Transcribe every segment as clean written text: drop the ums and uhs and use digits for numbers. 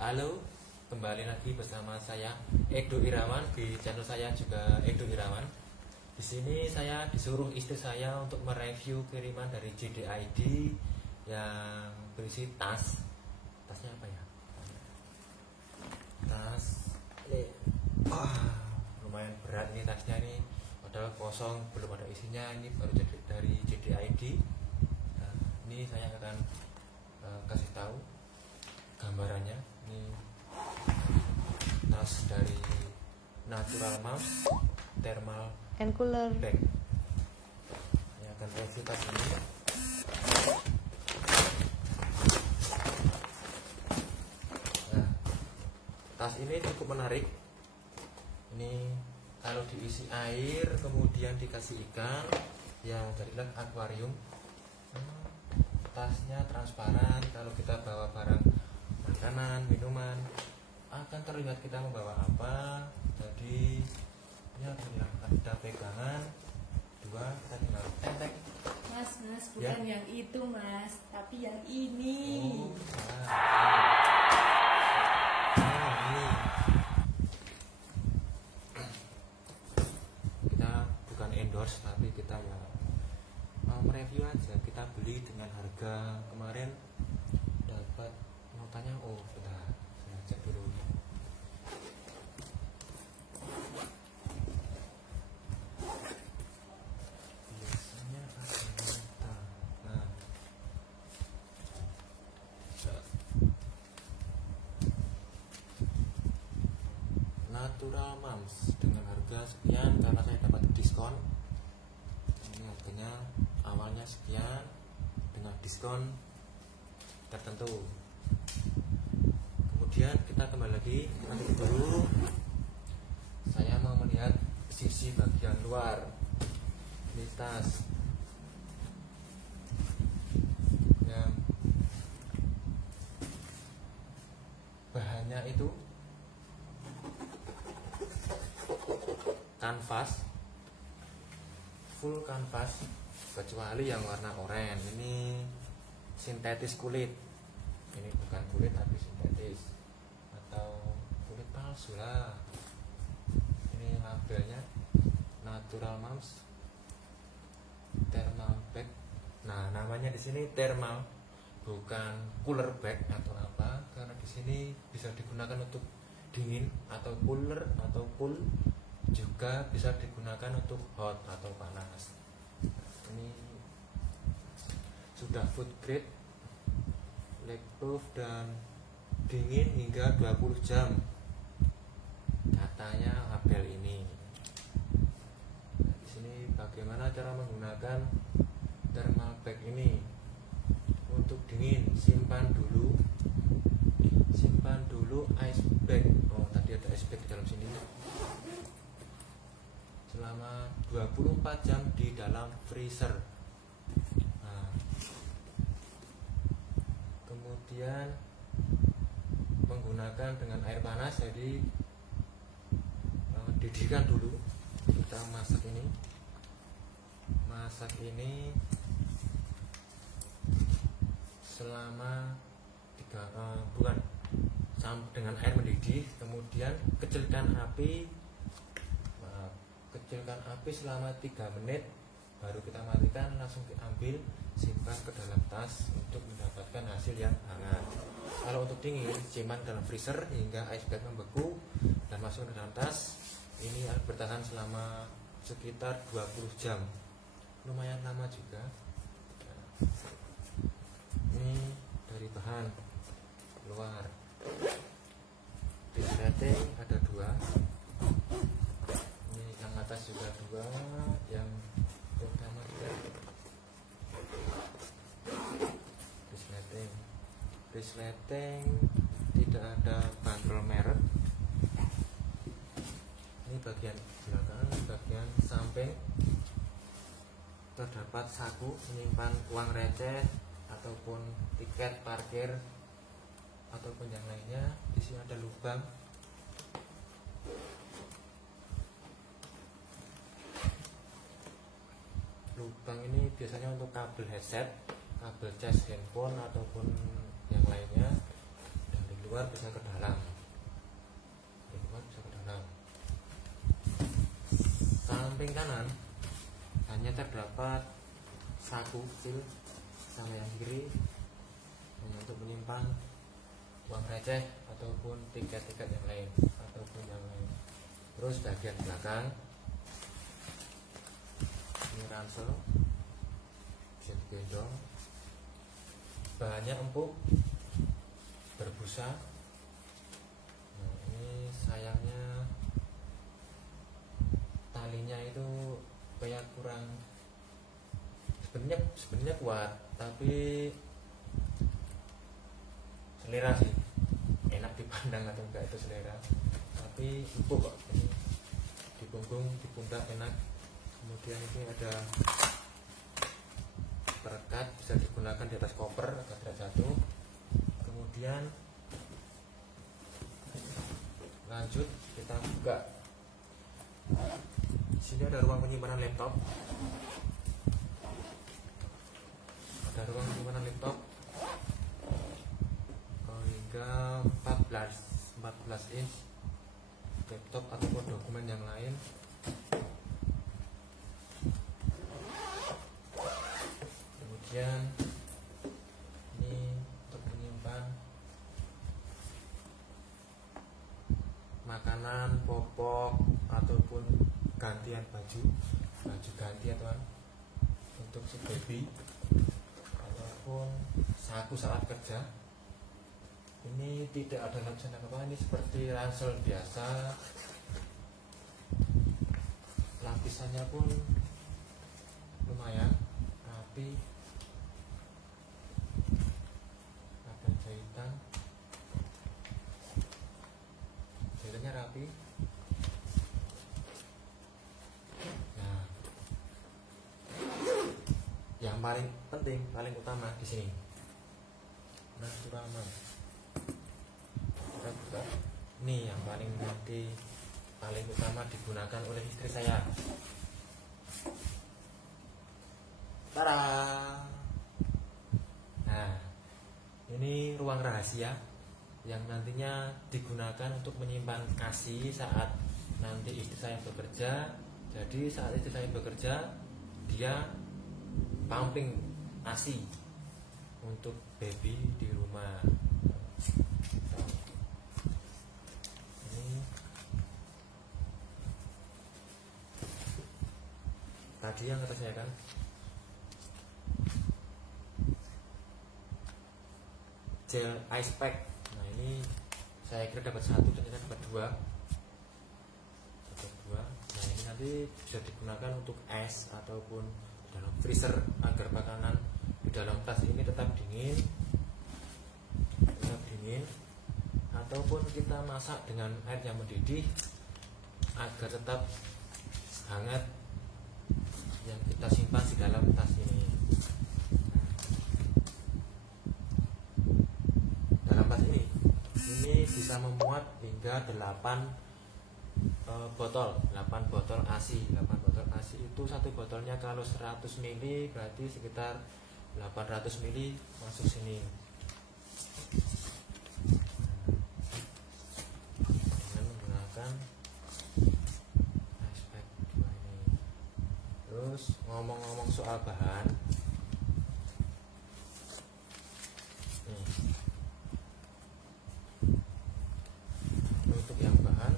Halo, kembali lagi bersama saya Edo Irawan di channel saya juga Edo Irawan. Di sini saya disuruh istri saya untuk mereview kiriman dari JDID yang berisi tas. Tasnya apa ya? Tas ini, lumayan berat nih tasnya nih. Padahal kosong, belum ada isinya. Ini baru dari JDID. Nah, ini saya akan kasih tahu gambarannya. Ini tas dari Natural Mouse Thermal and cooler Bag. Saya akan review tas ini. Nah, tas ini cukup menarik. Ini kalau diisi air kemudian dikasih ikan, ya jadilah akuarium. Tasnya transparan. Kalau kita bawa barang makanan, minuman, akan terlihat kita membawa apa. Jadi ya ada pegangan dua, kita tinggal entek. Mas, bukan Ya. yang itu mas, tapi yang ini. Oh, ini kita bukan endorse, tapi kita ya mau mereview aja. Kita beli dengan harga kemarin dapat notanya. Oh, bentar, saya cek dulu. Biasanya ada nota. Nah, Natural Moms dengan harga sekian karena saya dapat diskon. Ini harganya awalnya sekian dengan diskon tertentu. Kemudian kita kembali lagi nanti dulu. Saya mau melihat sisi bagian luar. Ini tas yang bahannya itu kanvas, full kanvas kecuali yang warna oranye. Ini sintetis kulit. Ini bukan kulit tapi sintetis atau kulit palsu lah. Ini labelnya Natural Moms Thermal Bag. Nah, namanya di sini thermal, bukan cooler bag atau apa, karena di sini bisa digunakan untuk dingin atau cooler atau cool, juga bisa digunakan untuk hot atau panas. Ini sudah food grade, leak proof dan dingin hingga 20 jam katanya label ini. Nah, di sini bagaimana cara menggunakan thermal bag ini. Untuk dingin simpan dulu ice bag. Oh, tadi ada ice bag di dalam sini. Selama 24 jam di dalam freezer. Nah, kemudian menggunakan dengan air panas, jadi didihkan dulu. Kita masak ini selama dengan air mendidih. Kemudian kecilkan api selama 3 menit, baru kita matikan, langsung diambil, simpan ke dalam tas untuk mendapatkan hasil yang hangat. Kalau untuk dingin, simpan dalam freezer hingga ice bag membeku dan masuk ke dalam tas. Ini akan bertahan selama sekitar 20 jam. Lumayan lama juga. Ini dari bahan luar. Resleting ada 2. Ini yang atas juga 2, yang utama juga. Resleting tidak ada bandrol merek. Ini bagian belakang, bagian samping terdapat saku menyimpan uang receh ataupun tiket parkir ataupun yang lainnya. Di sini ada lubang. Lubang ini biasanya untuk kabel headset, kabel cas handphone ataupun yang lainnya. Dan di luar bisa ke dalam, dari luar bisa ke dalam. Samping kanan hanya terdapat saku kecil, sama yang kiri hanya untuk menyimpan uang receh ataupun tiket-tiket yang lain ataupun yang lain. Terus bagian belakang ini ransel, bisa digendong, bahannya empuk, berbusa. Nah, ini sayangnya talinya itu kayak kurang, sebenarnya kuat, tapi selera sih, enak dipandang atau enggak itu selera, tapi empuk kok. Ini di punggung, di pundak enak. Kemudian ini ada perekat, bisa digunakan di atas koper agar tidak jatuh. Kemudian lanjut kita buka. Di sini ada ruang penyimpanan laptop. Ada ruang penyimpanan laptop hingga 14 inch laptop ataupun dokumen yang lain. Kemudian ini untuk menyimpan makanan, popok ataupun gantian baju ganti ya teman, untuk si baby ataupun saku saat kerja. Ini tidak ada lapisan apa-apa, ini seperti ransel biasa. Lapisannya pun lumayan rapi, ada jahitannya rapi. Nah, yang paling penting, paling utama di sini, Naturama. Ini yang paling utama digunakan oleh istri saya. Tara. Nah, ini ruang rahasia yang nantinya digunakan untuk menyimpan ASI saat nanti istri saya bekerja. Jadi saat istri saya bekerja, dia pumping ASI untuk baby di rumah. Tadi yang kata saya kan, gel ice pack. Nah, ini saya kira dapat satu, ternyata dapat dua. Nah, ini nanti bisa digunakan untuk es ataupun di dalam freezer agar makanan di dalam tas ini tetap dingin, ataupun kita masak dengan air yang mendidih agar tetap hangat yang kita simpan di dalam tas ini. Dalam tas ini bisa memuat hingga 8 botol ASI. 8 botol ASI itu satu botolnya kalau 100 ml berarti sekitar 800 ml masuk sini. Dengan menggunakan ice pack 2 ini. Terus ngomong-ngomong soal bahan, untuk yang bahan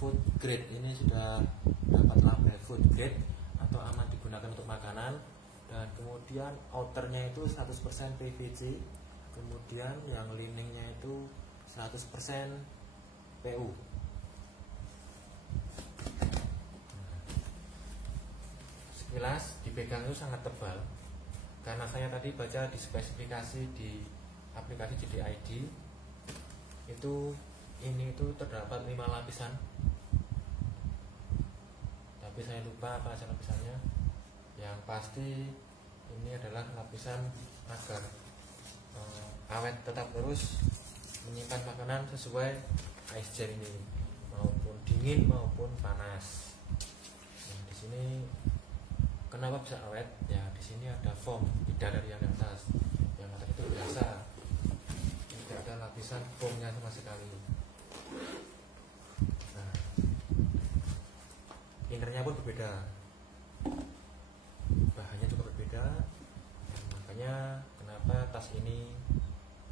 food grade ini sudah dapat label food grade atau aman digunakan untuk makanan, dan kemudian outernya itu 100% PVC, kemudian yang liningnya itu 100% PU. Sekilas dipegang itu sangat tebal, karena saya tadi baca di spesifikasi di aplikasi JDID itu ini itu terdapat 5 lapisan, tapi saya lupa apa aja lapisannya. Yang pasti ini adalah lapisan agar awet tetap terus menyimpan makanan sesuai ice gel ini, maupun dingin maupun panas. Nah, di sini kenapa bisa awet? Ya di sini ada foam, tidak dari yang di atas. Yang atas itu biasa merasakan foamnya sama sekali. Nah, innernya pun berbeda, bahannya juga berbeda. Makanya kenapa tas ini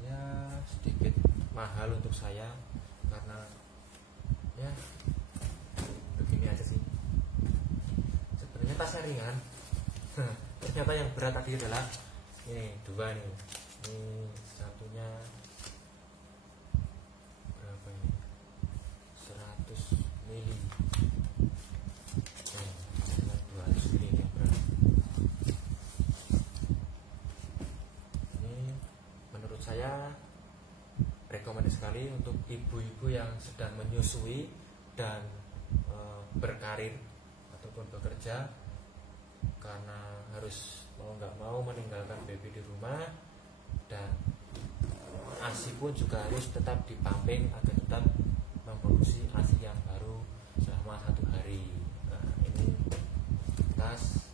ya sedikit mahal untuk saya, karena ya begini aja sih. Sebenarnya tasnya ringan. Ternyata yang berat tadi adalah ini dua nih. Ini satunya berapa ini? 100 mili. 200 mili yang berat. Ini menurut saya rekomendasi sekali untuk ibu-ibu yang sedang menyusui dan berkarir ataupun bekerja, karena harus mau nggak mau meninggalkan baby di rumah, dan ASI pun juga harus tetap dipumping agar tetap memproduksi ASI yang baru selama 1 hari. Nah, ini tas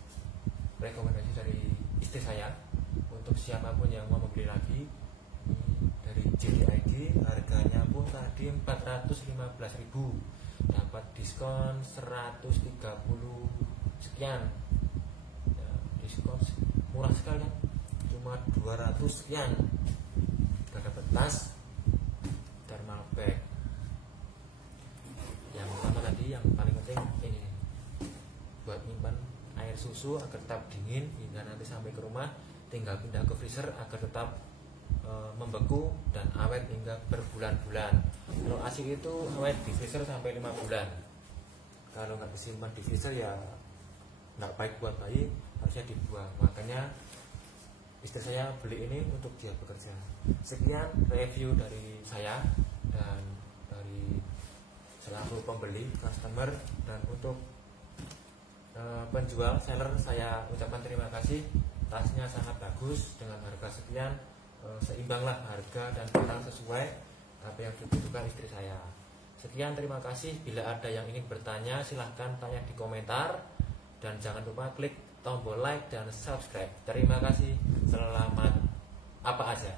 rekomendasi dari istri saya untuk siapapun yang mau membeli lagi. Ini dari JDID, harganya pun tadi 415.000, dapat diskon 130 sekian. Diskon murah sekali, cuma 200 sekian udah dapat tas thermal bag. Yang pertama tadi yang paling penting ini buat nyimpan air susu agar tetap dingin hingga nanti sampai ke rumah tinggal pindah ke freezer agar tetap membeku dan awet hingga berbulan-bulan. Kalau ASI itu awet di freezer sampai 5 bulan. Kalau nggak disimpan di freezer ya nggak baik buat bayi, harusnya dibuang. Makanya istri saya beli ini untuk dia bekerja. Sekian review dari saya dan dari selaku pembeli, customer, dan untuk penjual, seller, saya ucapkan terima kasih. Tasnya sangat bagus, dengan harga sekian seimbanglah harga dan barang sesuai apa yang dibutuhkan istri saya. Sekian, terima kasih. Bila ada yang ingin bertanya silahkan tanya di komentar, dan jangan lupa klik tombol like dan subscribe. Terima kasih. Selamat apa aja.